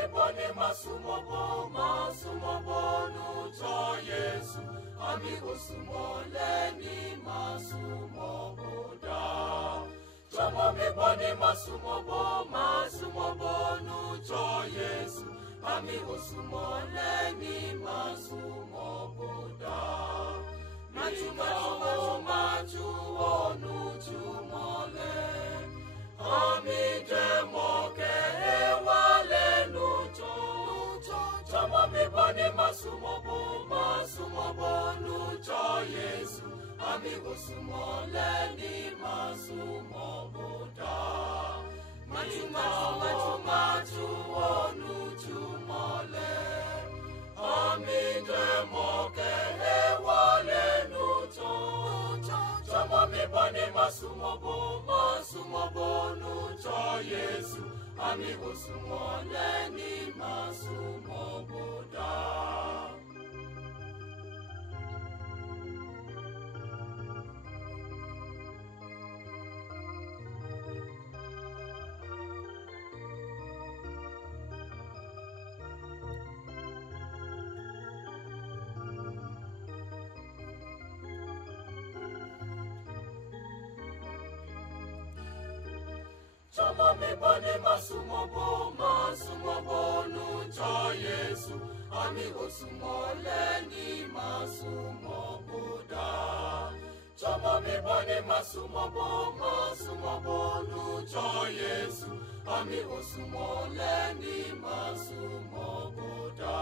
mi boni masumobo nucho Yesu. Ami osumole ni masumoboda. Tomo mi boni masumobo nucho Yesu. Ami osumole ni masumoboda. Machu onuchumole. Ami jemoke wale nucho. Tomo mi boni masumobo nucho Yesu. Ami osumole ni masumoboda. Machu onuchumole. Ami jemoke wale nucho. Tomo mi boni masumobo nucho Yesu. Ami osumole ni masumoboda. Tomo mi boni masumobo nucho Yesu. Ami osumole ni masumoboda. Tomo mi boni masumobo nucho Yesu. Ami osumole ni masumoboda.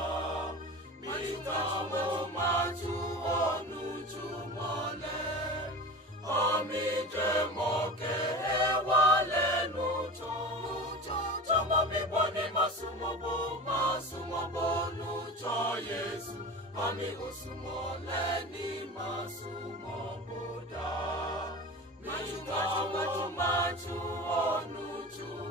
Machu onuchumole. Ami jemoke wale nucho. Tomo mi boni masumobo nucho Yesu. Ami osumole ni masumoboda. Machu onuchumole.